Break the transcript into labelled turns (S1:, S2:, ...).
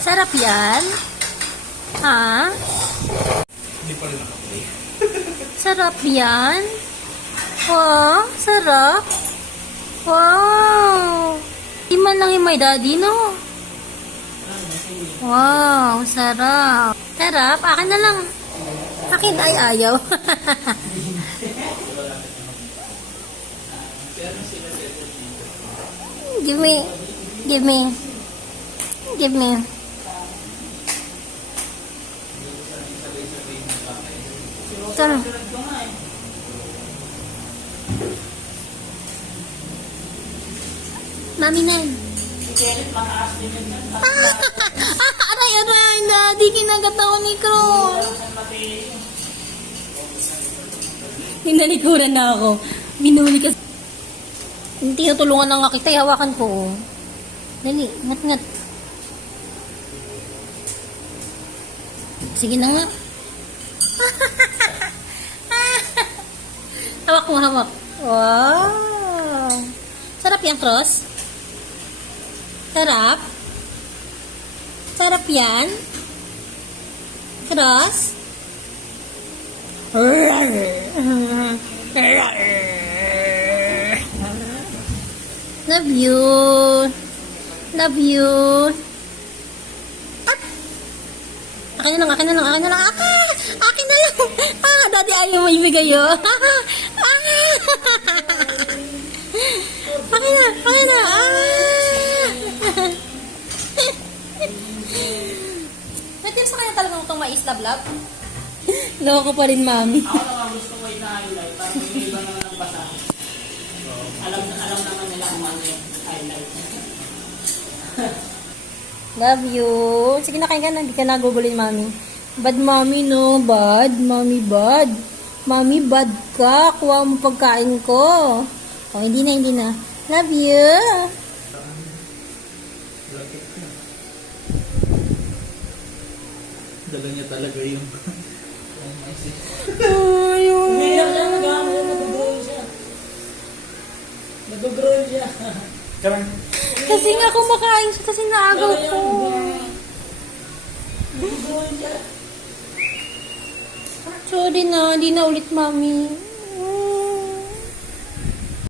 S1: Sarap yan? Ha?
S2: Hindi pa rin.
S1: Sarap yan? Wow, sarap. Wow. Di man lang yung my daddy, no? Wow, sarap. Sarap, akin na lang. Akin ay ayaw. give me. Give me. Give me. Tara. Mami na yun. aray, aray, daddy, kinagat ako ni Cross. Hinalikuran na ako. Binuli ka. Hindi natulungan na nga kita, hawakan ko. oh. Dali, ngat-ngat. Sige na nga. Mo, hawak. Wow! Sarap yan, Cross? Sarap? Sarap yan? Cross? Love you. Love you. Akin na lang, akin na lang, akin na lang. Ah! Akin na lang. Ah, daddy ayaw mo ibigay yun. Ah! Akin na, akin na. Ah! Natips na kaya talagang itong mais love Loko pa rin, mami.
S3: Ako naman gusto ko ina-highlight. Parang may iba naman ang basa. Alam, alam naman nila kung ano yung highlight.
S1: Love you. Sige na, kain ka na. Hindi ka nagugulin, mami. Bad mami, no? Bad. Mami, bad. Mami, bad ka. Kuha mo pagkain ko. Oh, hindi na, hindi na. Love you.
S2: Dala niya talaga yung...
S1: Ayun.
S3: Umiiyak siya, nag-aamal, nag-growl siya. Nag-growl siya.
S2: Karang...
S1: Kasi nga kumakain siya kasi naagaw ko.
S3: Nag-growl siya.
S1: Sorry na, hindi na ulit, mami.